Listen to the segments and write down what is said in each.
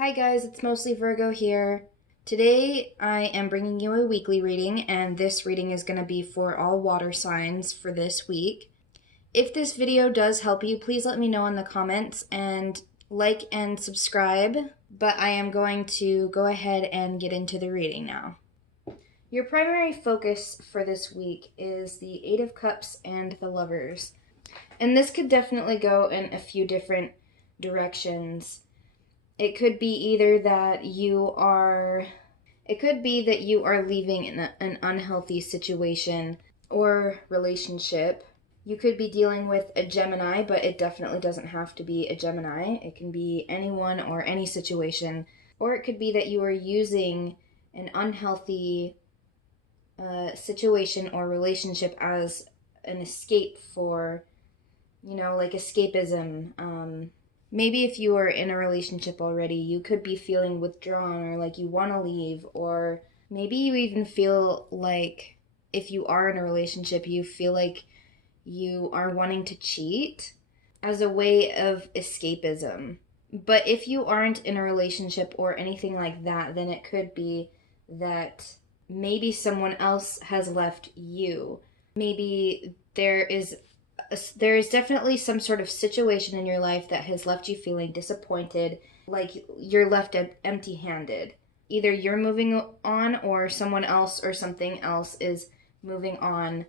Hi guys, it's Mostly Virgo here. Today I am bringing you a weekly reading, and this reading is going to be for all water signs for this week. If this video does help you, please let me know in the comments and like and subscribe, but I am going to go ahead and get into the reading now. Your primary focus for this week is the Eight of Cups and the Lovers, and this could definitely go in a few different directions. It could be either that you are leaving an unhealthy situation or relationship. You could be dealing with a Gemini, but it definitely doesn't have to be a Gemini. It can be anyone or any situation. Or it could be that you are using an unhealthy situation or relationship as an escape for, like escapism. Maybe if you are in a relationship already, you could be feeling withdrawn or like you want to leave, or maybe you even feel like if you are in a relationship, you feel like you are wanting to cheat as a way of escapism. But if you aren't in a relationship or anything like that, then it could be that maybe someone else has left you. Maybe there is definitely some sort of situation in your life that has left you feeling disappointed, like you're left empty handed. Either you're moving on, or someone else or something else is moving on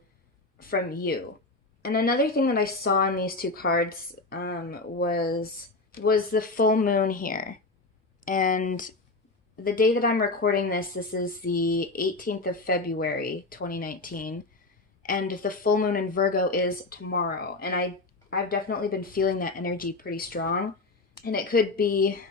from you. And another thing that I saw in these two cards was the full moon here. And the day that I'm recording this is the 18th of February, 2019. And the full moon in Virgo is tomorrow. And I've definitely been feeling that energy pretty strong. And it could be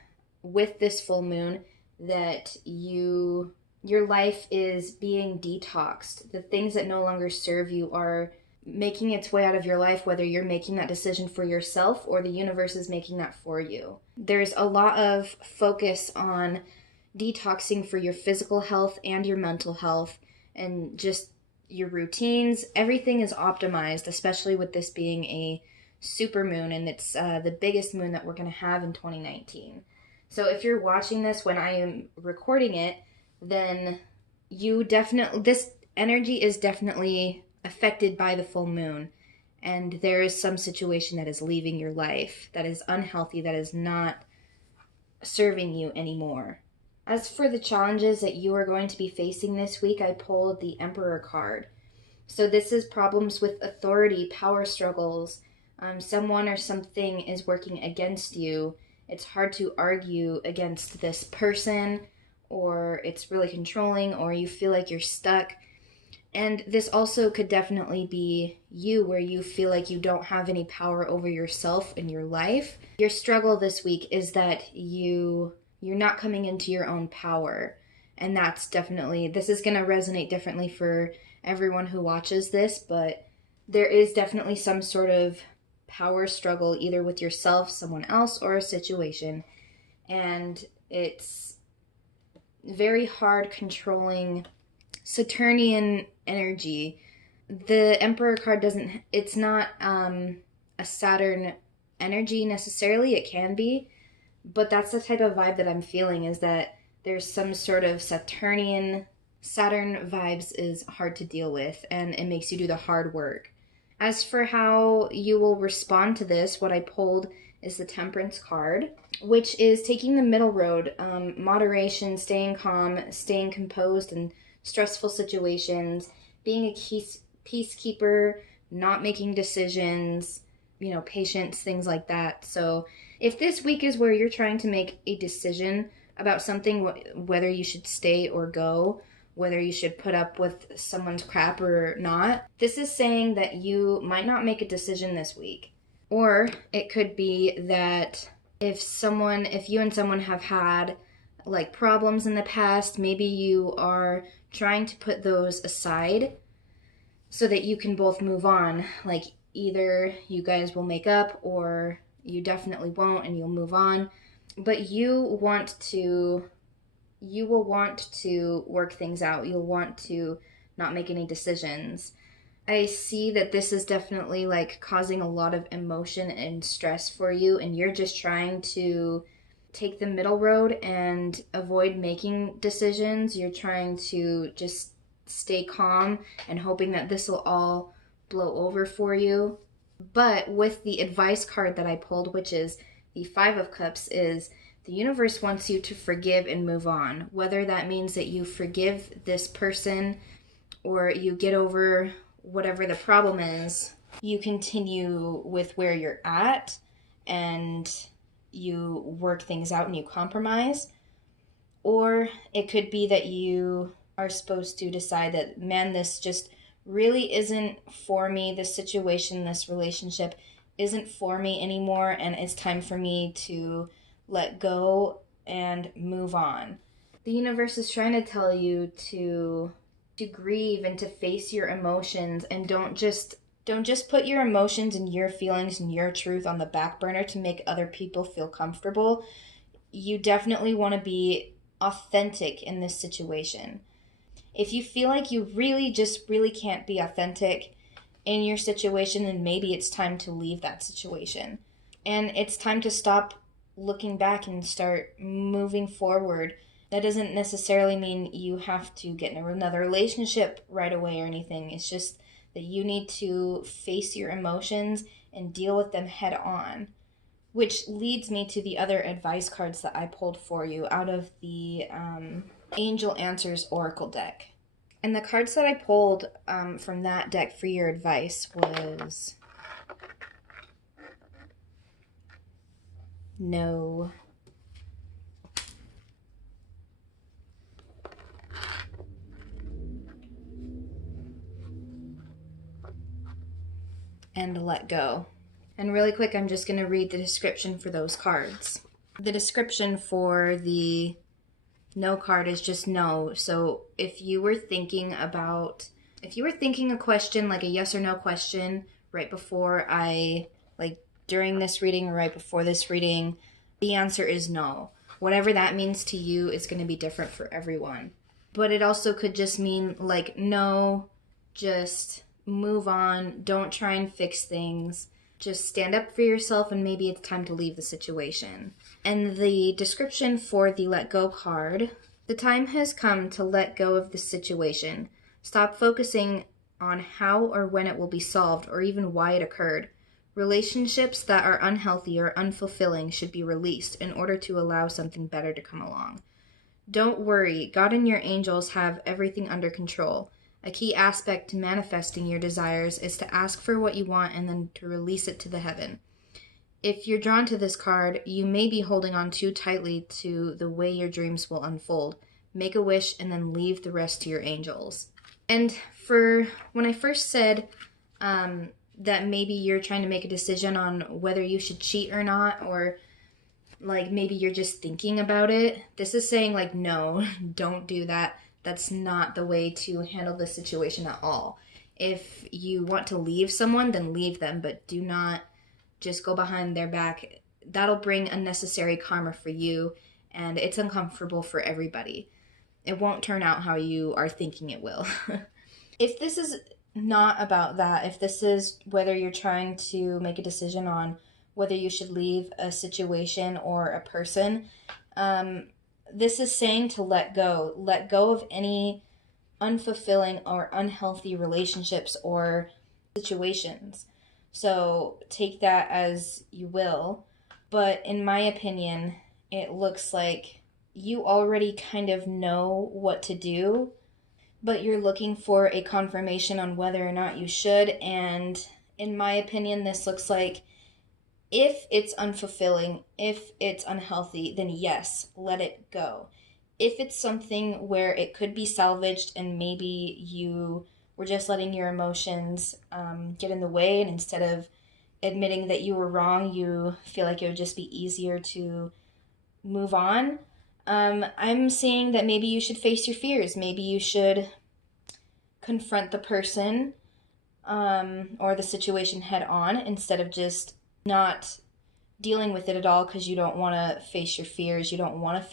with this full moon that your life is being detoxed. The things that no longer serve you are making its way out of your life, whether you're making that decision for yourself or the universe is making that for you. There's a lot of focus on detoxing for your physical health and your mental health, and just your routines. Everything is optimized, especially with this being a super moon, and it's the biggest moon that we're going to have in 2019. So if you're watching this when I am recording it, then this energy is definitely affected by the full moon, and there is some situation that is leaving your life that is unhealthy, that is not serving you anymore. As for the challenges that you are going to be facing this week, I pulled the Emperor card. So this is problems with authority, power struggles. Someone or something is working against you. It's hard to argue against this person, or it's really controlling, or you feel like you're stuck. And this also could definitely be you, where you feel like you don't have any power over yourself in your life. Your struggle this week is that you're not coming into your own power. And this is going to resonate differently for everyone who watches this, but there is definitely some sort of power struggle, either with yourself, someone else, or a situation. And it's very hard controlling Saturnian energy. The Emperor card it's not a Saturn energy necessarily. It can be, but that's the type of vibe that I'm feeling, is that there's some sort of Saturn vibes is hard to deal with, and it makes you do the hard work. As for how you will respond to this, what I pulled is the Temperance card, which is taking the middle road, moderation, staying calm, staying composed in stressful situations, being a peacekeeper, not making decisions, patience, things like that. So if this week is where you're trying to make a decision about something, whether you should stay or go, whether you should put up with someone's crap or not, this is saying that you might not make a decision this week. Or it could be that if you and someone have had like problems in the past, maybe you are trying to put those aside so that you can both move on. Like either you guys will make up, or you definitely won't and you'll move on. But you will want to work things out. You'll want to not make any decisions. I see that this is definitely like causing a lot of emotion and stress for you, and you're just trying to take the middle road and avoid making decisions. You're trying to just stay calm and hoping that this will all blow over for you. But with the advice card that I pulled, which is the Five of Cups, is the universe wants you to forgive and move on. Whether that means that you forgive this person or you get over whatever the problem is, you continue with where you're at and you work things out and you compromise. Or it could be that you are supposed to decide that, man, this just really isn't for me. This situation, this relationship isn't for me anymore, and it's time for me to let go and move on. The universe is trying to tell you to grieve and to face your emotions, and don't just put your emotions and your feelings and your truth on the back burner to make other people feel comfortable. You definitely want to be authentic in this situation. If you feel like you really can't be authentic in your situation, then maybe it's time to leave that situation. And it's time to stop looking back and start moving forward. That doesn't necessarily mean you have to get in another relationship right away or anything. It's just that you need to face your emotions and deal with them head on. Which leads me to the other advice cards that I pulled for you out of the Angel Answers Oracle deck. And the cards that I pulled from that deck for your advice was No, and Let Go. And really quick, I'm just going to read the description for those cards. The description for the No card is just no. So if you were thinking a question, like a yes or no question, right before during this reading or right before this reading, the answer is no. Whatever that means to you is going to be different for everyone. But it also could just mean like, no, just move on. Don't try and fix things. Just stand up for yourself, and maybe it's time to leave the situation. And the description for the Let Go card: the time has come to let go of the situation. Stop focusing on how or when it will be solved or even why it occurred. Relationships that are unhealthy or unfulfilling should be released in order to allow something better to come along. Don't worry, God and your angels have everything under control. A key aspect to manifesting your desires is to ask for what you want and then to release it to the heaven. If you're drawn to this card, you may be holding on too tightly to the way your dreams will unfold. Make a wish and then leave the rest to your angels. And for when I first said that maybe you're trying to make a decision on whether you should cheat or not, or like maybe you're just thinking about it, this is saying like, no, don't do that. That's not the way to handle the situation at all. If you want to leave someone, then leave them, but do not just go behind their back. That'll bring unnecessary karma for you, and it's uncomfortable for everybody. It won't turn out how you are thinking it will. If this is not about that, if this is whether you're trying to make a decision on whether you should leave a situation or a person, this is saying to let go. Let go of any unfulfilling or unhealthy relationships or situations. So take that as you will. But in my opinion, it looks like you already kind of know what to do, but you're looking for a confirmation on whether or not you should. And in my opinion, this looks like if it's unfulfilling, if it's unhealthy, then yes, let it go. If it's something where it could be salvaged and maybe you were just letting your emotions get in the way, and instead of admitting that you were wrong, you feel like it would just be easier to move on, I'm saying that maybe you should face your fears. Maybe you should confront the person or the situation head on instead of just not dealing with it at all because you don't want to face your fears. You don't want to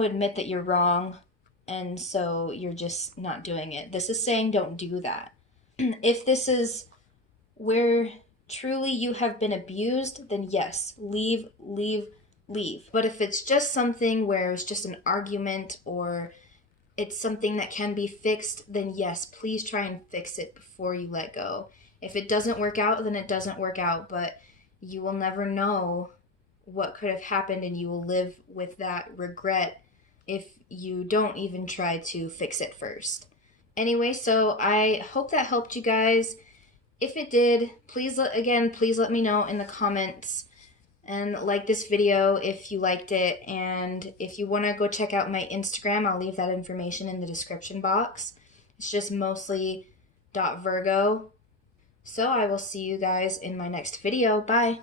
admit that you're wrong, and so you're just not doing it. This is saying don't do that. If this is where truly you have been abused, then yes, leave, leave, leave. But if it's just something where it's just an argument or it's something that can be fixed, then yes, please try and fix it before you let go. If it doesn't work out, then it doesn't work out, but you will never know what could have happened, and you will live with that regret if you don't even try to fix it first. Anyway, so I hope that helped you guys. If it did, please let me know in the comments, and like this video if you liked it. And if you want to go check out my Instagram, I'll leave that information in the description box. It's just mostly .virgo. So I will see you guys in my next video. Bye.